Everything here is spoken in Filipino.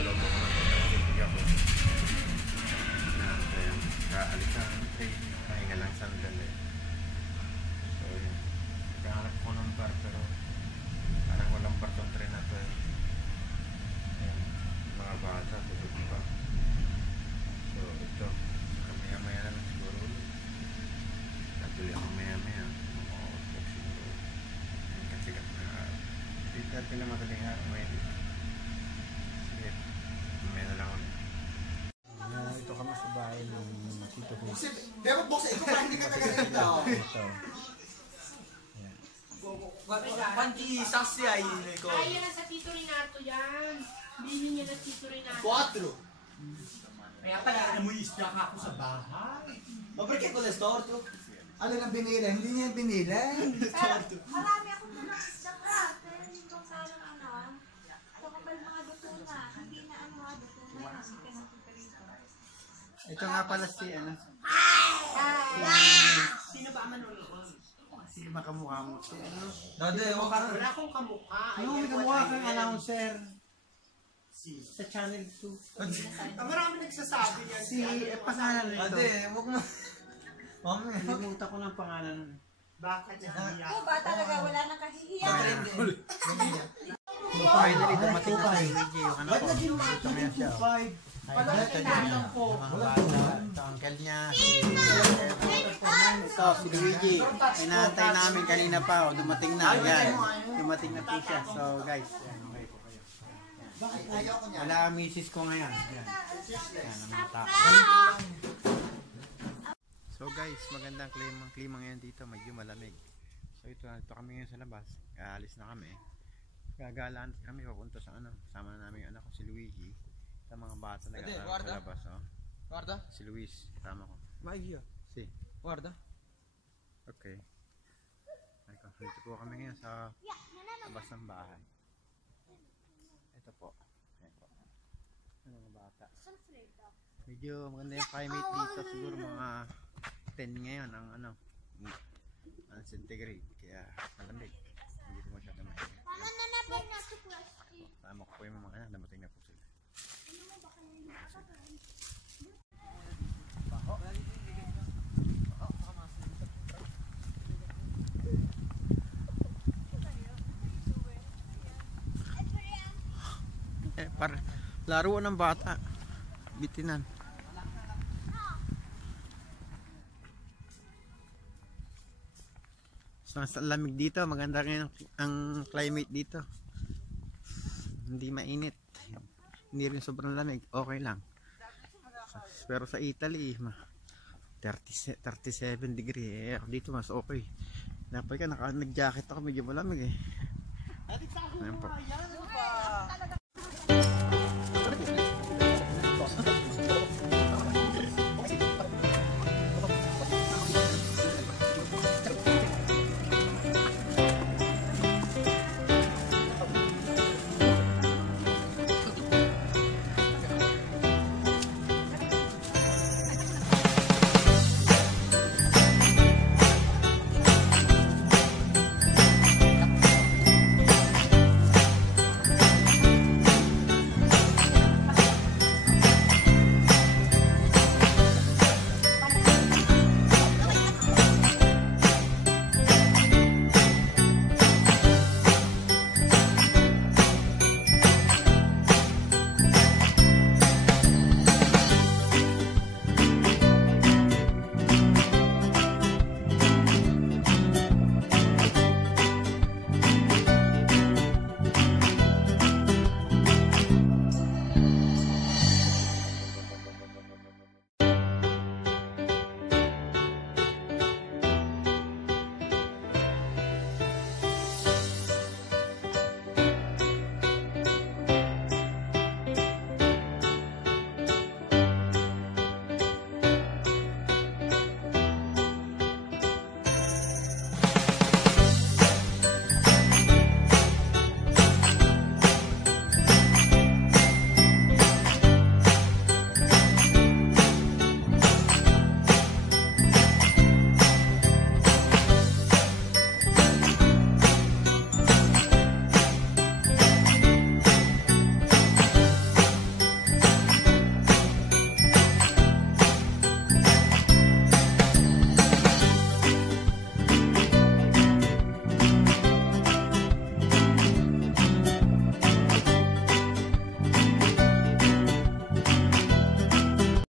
nasa loob ako ng pagkakitig ako. Kaya kaalis na ang train, pahinga lang sandali. So yun, nagkahanap ko ng bar pero parang walang bar tong train na to eh. Ayan, mga bata, tulog pa. So ito, maya-maya na lang siguro ulit. Natuloy ako maya-maya, makakapag siguro. Yung kasikat na 3:30 na madaling araw ngayon. Sige, mamaya na lang ulit. Ito kami sa bahay ng Tito Chris. Pero buksan ito pa, hindi ka taga dito. Ito. Panti saksi ay ini ko. Ay, yan sa Tito Renato yan. Bilhin niya na Tito Renato. 4. Kaya pala, alam mo, isda ka ako sa bahay. Mabrike ko na store to. Ano lang binila? Hindi niya binila. Marami akong dalang isda natin. Kung saan ano. So kapag mga duto na, hindi na ano duto na. Hindi ka nakita rito. Ito nga pala si ano. Sino ba manonood? Si makamukha mo. Si ano. Dade, Wala akong kamukha. Ano may kamukha kang announcer? Sa Channel 2. Marami nagsasabi niyan. Si pangalan nito. Dade, wag mo. Mami. Nalimutan ko ng pangalan nun. Bakit niya? Oo ba talaga wala nang kahihiyan. Finally, dumating na si Luigi, yung anak ko. Dito ngayon siya. Pala Ito kailangan ko. mga bata. Ito, uncle niya. Ito, si Luigi. Inaantay namin kanina pa. Dumating na. Yan. Dumating na po siya. So, guys. Yan, okay po kayo. Wala ang misis ko ngayon. Yan. Yan, ang mga tao. So guys, magandang klima ngayon dito, medyo malamig. So ito kami ngayon sa labas. Aalis na kami. Gagalaan kami papunta sa ano, kasama na namin yung anak ko si Luigi. Sa mga bata na sa labas, oh. Guarda. Si Luis, tama ko. Maigya. Si. Guarda. Okay. Dito po kami ngayon sa labas ng bahay. Ito po. Ayan po. Yung mga bata. Medyo maganda yung climate dito, siguro mga 10 ngayon ang ano, ang centigrade, kaya malamig, hindi ko masyado malamig. Tama ko po yung mga anak, namating na po sila. Laruan ng bata, bitinan. So, sa lamig dito, maganda rin ang climate dito. Hindi mainit. Hindi rin sobrang lamig, okay lang. Pero sa Italy, 37 degree. Dito mas okay. Dapat ka nag-jacket ako, medyo malamig eh. Ayan po.